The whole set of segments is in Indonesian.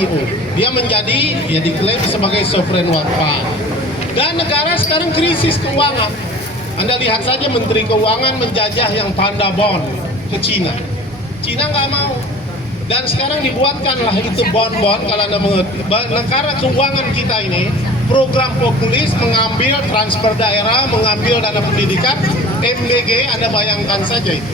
CEO. Dia diklaim sebagai sovereign wealth fund. Dan negara sekarang krisis keuangan. Anda lihat saja Menteri Keuangan menjajah yang tanda bond ke Cina. Cina nggak mau. Dan sekarang dibuatkanlah itu bond-bond, kalau Anda mengerti. Negara keuangan kita ini, program populis mengambil transfer daerah, mengambil dana pendidikan, MBG, Anda bayangkan saja itu.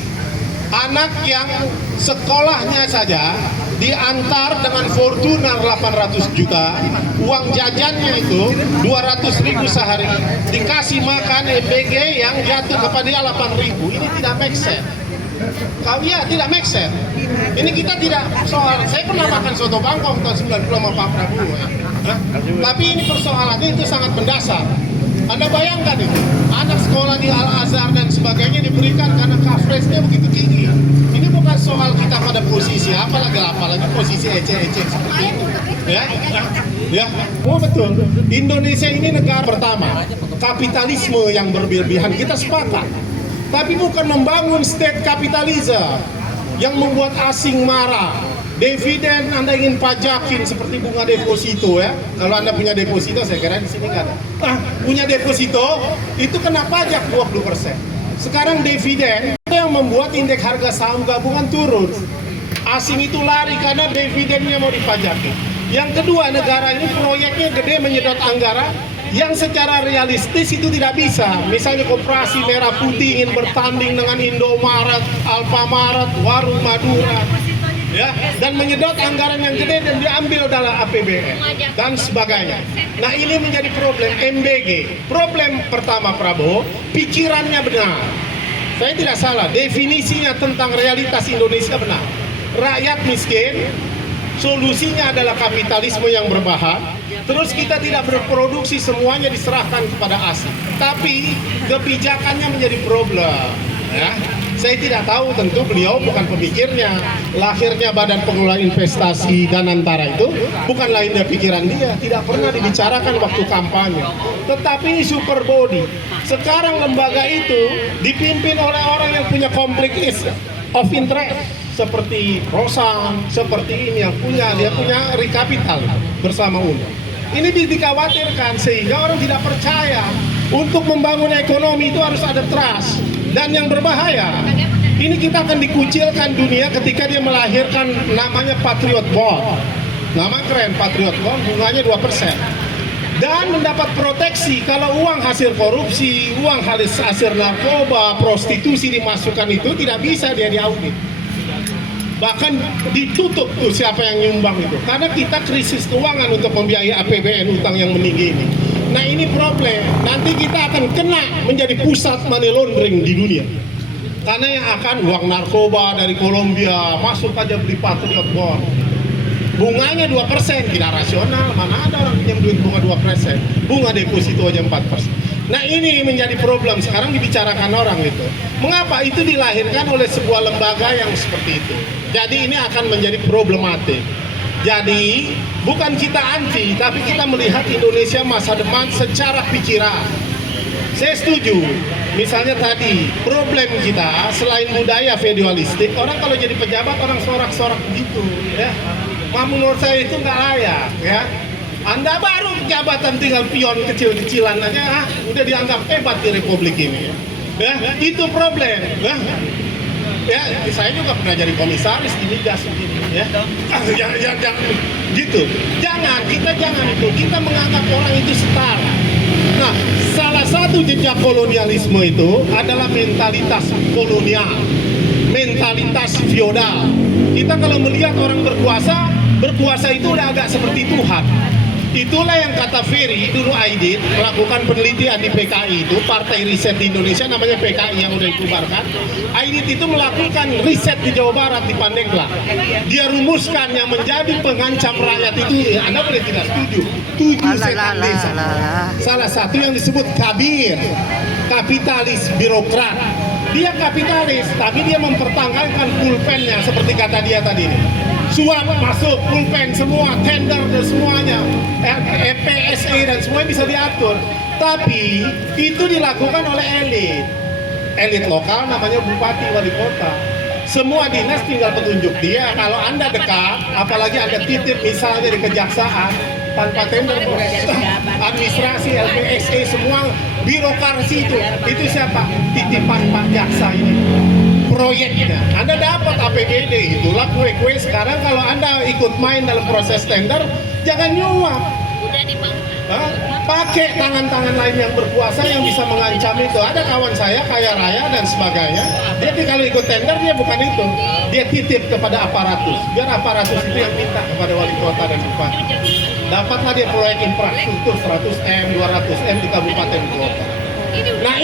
Anak yang sekolahnya saja diantar dengan Fortuner 800 juta, uang jajannya itu 200.000 sehari, dikasih makan MBG yang jatuh kepada dia 8.000. Ini tidak make sense. Tidak make sense. Ini kita tidak soal, saya pernah makan soto Bangkok tahun 90 sama Pak Prabowo ya. Tapi ini persoalannya itu sangat mendasar. Anda bayangkan itu, anak sekolah di Al-Azhar dan sebagainya diberikan karena coverage-nya begitu tinggi. Ini bukan soal kita pada posisi apalagi posisi ecek-ecek seperti itu. Oh betul. Indonesia ini negara pertama, kapitalisme yang berlebihan, kita sepakat. Tapi bukan membangun state capitalism yang membuat asing marah. Dividen Anda ingin pajakin seperti bunga deposito ya. Kalau Anda punya deposito, saya kira di sini nggak ada. Punya deposito itu kena pajak 20%. Sekarang dividen itu yang membuat indeks harga saham gabungan turun. Asing itu lari karena dividennya mau dipajaki. Yang kedua, negara ini proyeknya gede menyedot anggaran yang secara realistis itu tidak bisa. Misalnya Koperasi Merah Putih ingin bertanding dengan Indomaret, Alfamaret, Warung Madura, ya, dan menyedot anggaran yang gede dan diambil dalam APBN dan sebagainya. Nah ini menjadi problem MBG. Problem pertama Prabowo, pikirannya benar. Saya tidak salah, definisinya tentang realitas Indonesia benar. Rakyat miskin, solusinya adalah kapitalisme yang berbahan. Terus kita tidak berproduksi, semuanya diserahkan kepada asing. Tapi kebijakannya menjadi problem. Ya. Saya tidak tahu, tentu beliau bukan pemikirnya. Lahirnya Badan Pengelola Investasi dan Antara itu bukan lain dari pikiran dia. Tidak pernah dibicarakan waktu kampanye. Tetapi super body. Sekarang lembaga itu dipimpin oleh orang yang punya konflik of interest. Seperti Rosan, seperti ini yang dia punya Rikapital bersama UNO. Ini dikhawatirkan sehingga orang tidak percaya. Untuk membangun ekonomi itu harus ada trust. Dan yang berbahaya, ini kita akan dikucilkan dunia ketika dia melahirkan namanya Patriot Bond. Nama keren, Patriot Bond, bunganya 2%. Dan mendapat proteksi kalau uang hasil korupsi, uang hasil narkoba, prostitusi dimasukkan itu tidak bisa dia diaudit. Bahkan ditutup tuh siapa yang nyumbang itu. Karena kita krisis keuangan untuk membiayai APBN, utang yang meninggi ini. Nah ini problem, nanti kita akan kena menjadi pusat money laundering di dunia. Karena yang akan uang narkoba dari Kolombia masuk aja beli Patriot Bond. Bunganya 2%, tidak rasional, mana ada orang pinjam duit bunga 2%. Bunga deposito aja 4%. Nah ini menjadi problem, sekarang dibicarakan orang itu. Mengapa? Itu dilahirkan oleh sebuah lembaga yang seperti itu. Jadi ini akan menjadi problematik. Jadi bukan kita anti, tapi kita melihat Indonesia masa depan secara pikiran. Saya setuju, misalnya tadi problem kita selain budaya feudalistik, orang kalau jadi pejabat orang sorak-sorak begitu, ya. Menurut saya itu nggak layak, ya. Anda baru jabatan tinggal pion kecil-kecilan aja, udah dianggap hebat di Republik ini. Ya, itu problem. Ya, saya juga pernah jadi komisaris di migas begini, ya. Gitu. Kita jangan itu. Kita menganggap orang itu setara. Nah, salah satu jejak kolonialisme itu adalah mentalitas kolonial, mentalitas feodal. Kita kalau melihat orang berkuasa itu udah agak seperti Tuhan. Itulah yang kata Ferry, dulu Aidit melakukan penelitian di PKI itu, Partai Riset di Indonesia namanya PKI yang udah dibubarkan. Aidit itu melakukan riset di Jawa Barat, di Pandeglang. Dia rumuskan yang menjadi pengancam rakyat itu, Anda boleh tidak setuju, 7 setan desa. Salah satu yang disebut kabir, kapitalis birokrat. Dia kapitalis, tapi dia mempertahankan pulpennya seperti kata dia tadi. Suap masuk, pulpen semua, tender dan semuanya, PSE dan semuanya bisa diatur. Tapi itu dilakukan oleh elit lokal namanya bupati wali kota. Semua dinas tinggal petunjuk dia. Kalau Anda dekat, apalagi Anda titip misalnya di kejaksaan, tanpa tender, administrasi, LPSE, semua birokrasi itu siapa? Titipan Pak Jaksa ini. Proyeknya, Anda dapat APBD, itulah kue-kue. Sekarang kalau Anda ikut main dalam proses tender, jangan nyuap. Pakai tangan-tangan lain yang berkuasa yang bisa mengancam itu. Ada kawan saya kaya raya dan sebagainya. Jadi kalau ikut tender dia bukan itu. Dia titip kepada aparatus. Biar aparatus itu yang minta kepada wali kota dan bupati. Dapatlah dia proyek infrastruktur 100M, 200M di kabupaten kota. Nah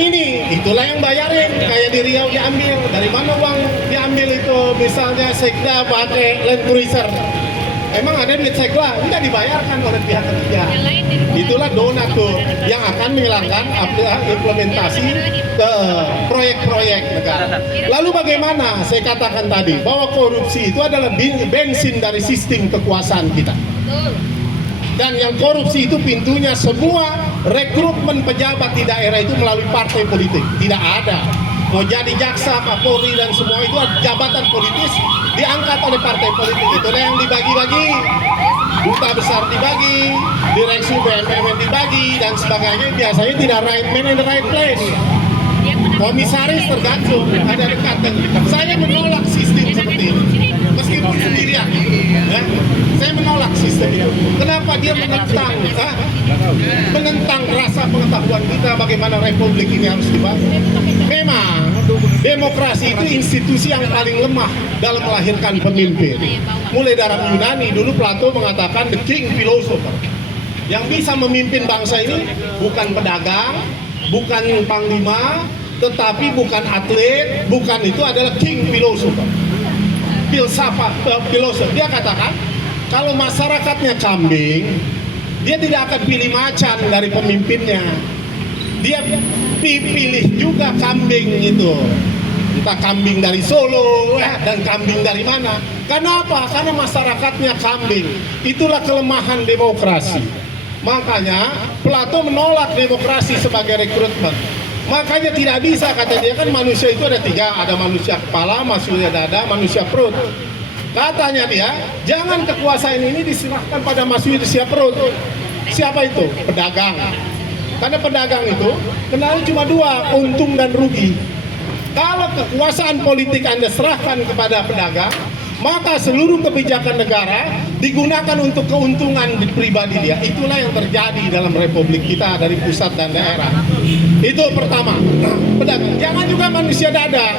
itulah yang bayarin. Kayak di Riau diambil. Dari mana uang diambil itu? Misalnya Sekda pakai Land Cruiser. Emang ada duit Sekda? Tidak dibayarkan oleh pihak ketiga. Itulah donatur yang akan menghilangkan implementasi ke proyek-proyek negara. Lalu bagaimana? Saya katakan tadi bahwa korupsi itu adalah bensin dari sistem kekuasaan kita. Dan yang korupsi itu pintunya semua rekrutmen pejabat di daerah itu melalui partai politik. Tidak ada. Mau jadi jaksa, kapolri dan semua itu jabatan politis diangkat oleh partai politik. Itulah yang dibagi-bagi. Duta besar dibagi, direksi BUMN dibagi dan sebagainya. Biasanya tidak right man in the right place. Komisaris tergantung ada dekat dan dekat. Saya menolak sistem seperti ini. Meskipun sendirian, ya, saya menolak sistem itu. Kenapa dia menentang rasa pengetahuan kita bagaimana republik ini harus dibangun? Memang demokrasi itu institusi yang paling lemah dalam melahirkan pemimpin. Mulai dari Yunani, dulu Plato mengatakan the king philosopher. Yang bisa memimpin bangsa ini bukan pedagang, bukan panglima, tetapi bukan atlet, bukan itu adalah king philosopher. Filosof, dia katakan kalau masyarakatnya kambing, dia tidak akan pilih macan dari pemimpinnya. Dia pilih juga kambing itu, entah kambing dari Solo dan kambing dari mana. Kenapa? Karena masyarakatnya kambing. Itulah kelemahan demokrasi. Makanya Plato menolak demokrasi sebagai rekrutmen. Makanya tidak bisa, kata dia, kan manusia itu ada tiga, ada manusia kepala, manusia dada, manusia perut. Katanya dia, jangan kekuasaan ini diserahkan pada manusia perut. Siapa itu? Pedagang. Karena pedagang itu kenalnya cuma dua, untung dan rugi. Kalau kekuasaan politik Anda serahkan kepada pedagang, maka seluruh kebijakan negara digunakan untuk keuntungan pribadi dia. Itulah yang terjadi dalam republik kita dari pusat dan daerah. Itu pertama. Pedagang. Jangan juga manusia dada.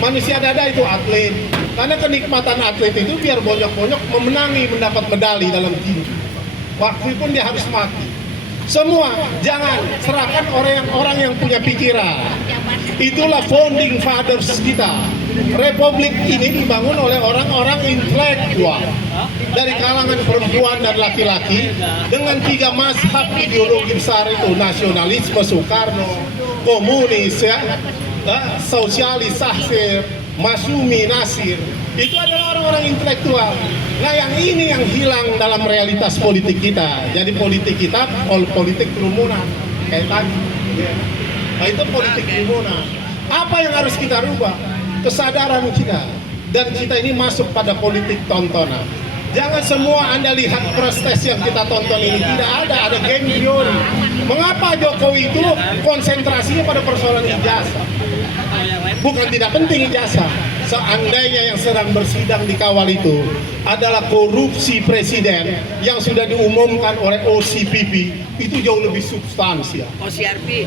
Manusia dada itu atlet. Karena kenikmatan atlet itu biar bonyok-bonyok memenangi, mendapat medali dalam tinju. Waktu pun dia harus mati. Semua jangan serahkan orang yang punya pikiran. Itulah founding fathers kita. Republik ini dibangun oleh orang-orang intelektual dari kalangan perempuan dan laki-laki dengan tiga mazhab ideologi besar itu: nasionalisme Soekarno, komunis, sosialis Sahsir, Masumi Nasir. Itu adalah orang-orang intelektual. Nah, yang ini yang hilang dalam realitas politik kita. Jadi politik kita politik kerumunan kayak tadi. Nah, itu politik kerumunan. Apa yang harus kita rubah? Kesadaran kita. Dan kita ini masuk pada politik tontonan. Jangan semua Anda lihat proses yang kita tonton ini. Tidak ada game theory. Mengapa Jokowi itu konsentrasinya pada persoalan ijazah? Bukan tidak penting ijazah. Seandainya yang sedang bersidang dikawal itu adalah korupsi presiden yang sudah diumumkan oleh OCPP, itu jauh lebih substansial. OCRP.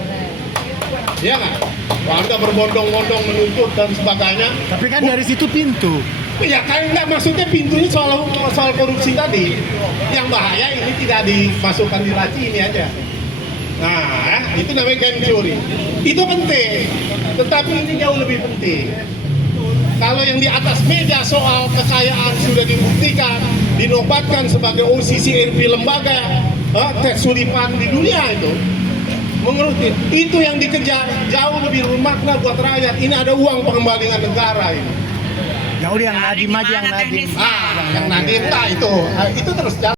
Ya kan? Anda berbondong-bondong menuntut dan sebagainya. Tapi kan dari situ pintu. Ya kan, enggak, maksudnya pintunya soal korupsi tadi. Yang bahaya ini tidak dimasukkan di laci ini aja. Nah, itu namanya game theory. Itu penting, tetapi ini jauh lebih penting. Kalau yang di atas meja soal kekayaan sudah dibuktikan, dinobatkan sebagai OCCRP lembaga tersulipan di dunia itu, mengerutin. Itu yang dikejar jauh lebih bermakna buat rakyat. Ini ada uang pengembalian negara ini. Ya udah yang Nadiem aja, yang Nadiem. Yang Nadiem itu terus jalan.